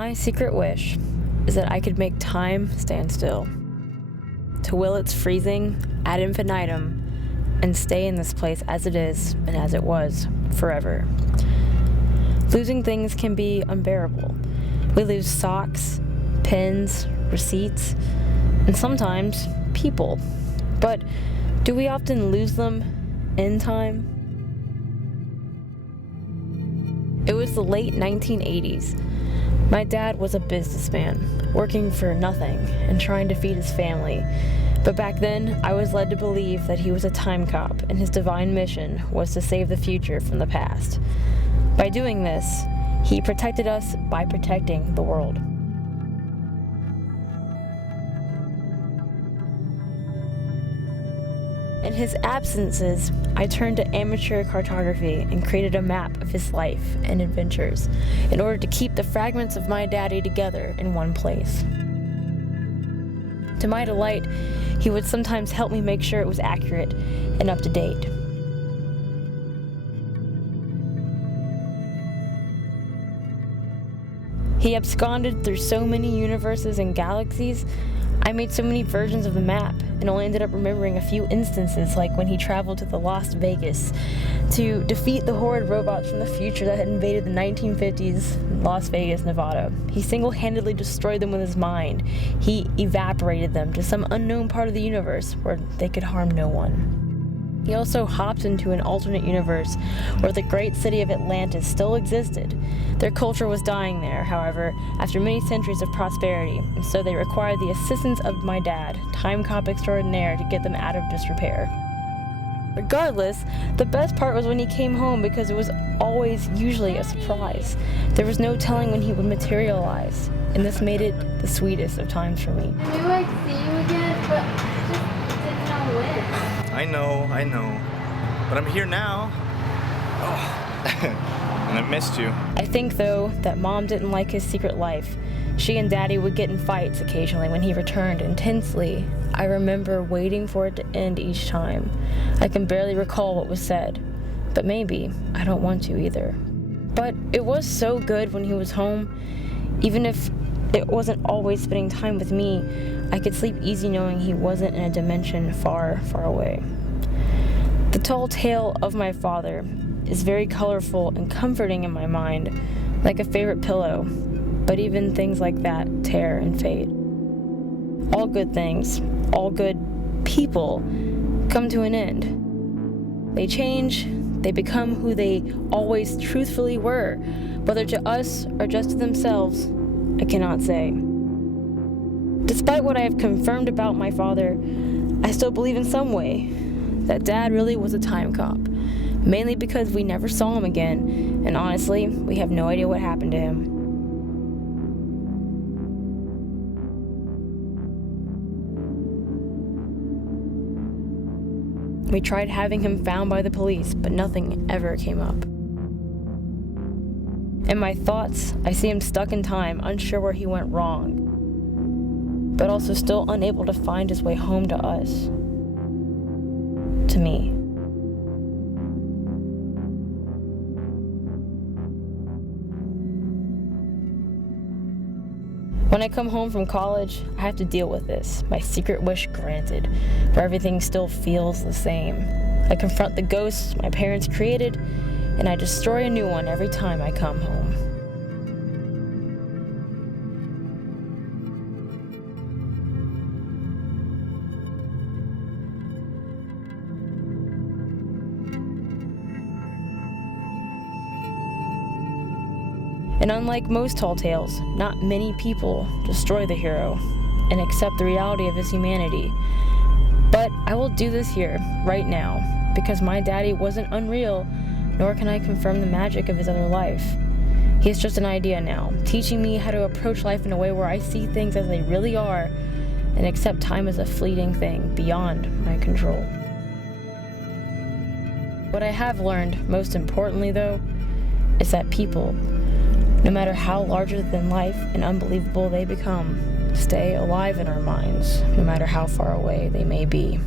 My secret wish is that I could make time stand still, to will its freezing ad infinitum, and stay in this place as it is and as it was forever. Losing things can be unbearable. We lose socks, pens, receipts, and sometimes people. But do we often lose them in time? It was the late 1980s. My dad was a businessman, working for nothing and trying to feed his family. But back then, I was led to believe that he was a time cop and his divine mission was to save the future from the past. By doing this, he protected us by protecting the world. In his absences, I turned to amateur cartography and created a map of his life and adventures in order to keep the fragments of my daddy together in one place. To my delight, he would sometimes help me make sure it was accurate and up to date. He absconded through so many universes and galaxies. I made so many versions of the map and only ended up remembering a few instances, like when he traveled to the Las Vegas to defeat the horrid robots from the future that had invaded the 1950s Las Vegas, Nevada. He single-handedly destroyed them with his mind. He evaporated them to some unknown part of the universe where they could harm no one. He also hopped into an alternate universe where the great city of Atlantis still existed. Their culture was dying there, however, after many centuries of prosperity, and so they required the assistance of my dad, time cop extraordinaire, to get them out of disrepair. Regardless, the best part was when he came home, because it was always usually a surprise. There was no telling when he would materialize, and this made it the sweetest of times for me. I knew I'd see you again, but just didn't know when. I know. But I'm here now. Oh. And I missed you. I think, though, that Mom didn't like his secret life. She and Daddy would get in fights occasionally when he returned intensely. I remember waiting for it to end each time. I can barely recall what was said, but maybe I don't want to either. But it was so good when he was home. Even if it wasn't always spending time with me, I could sleep easy knowing he wasn't in a dimension far, far away. The tall tale of my father is very colorful and comforting in my mind, like a favorite pillow, but even things like that tear and fade. All good things, all good people come to an end. They change, they become who they always truthfully were, whether to us or just to themselves, I cannot say. Despite what I have confirmed about my father, I still believe in some way that Dad really was a time cop, mainly because we never saw him again, and honestly, we have no idea what happened to him. We tried having him found by the police, but nothing ever came up. In my thoughts, I see him stuck in time, unsure where he went wrong, but also still unable to find his way home to us. To me. When I come home from college, I have to deal with this, my secret wish granted, where everything still feels the same. I confront the ghosts my parents created, and I destroy a new one every time I come home. And unlike most tall tales, not many people destroy the hero and accept the reality of his humanity. But I will do this here, right now, because my daddy wasn't unreal, nor can I confirm the magic of his other life. He is just an idea now, teaching me how to approach life in a way where I see things as they really are and accept time as a fleeting thing beyond my control. What I have learned, most importantly though, is that people, no matter how larger than life and unbelievable they become, stay alive in our minds, no matter how far away they may be.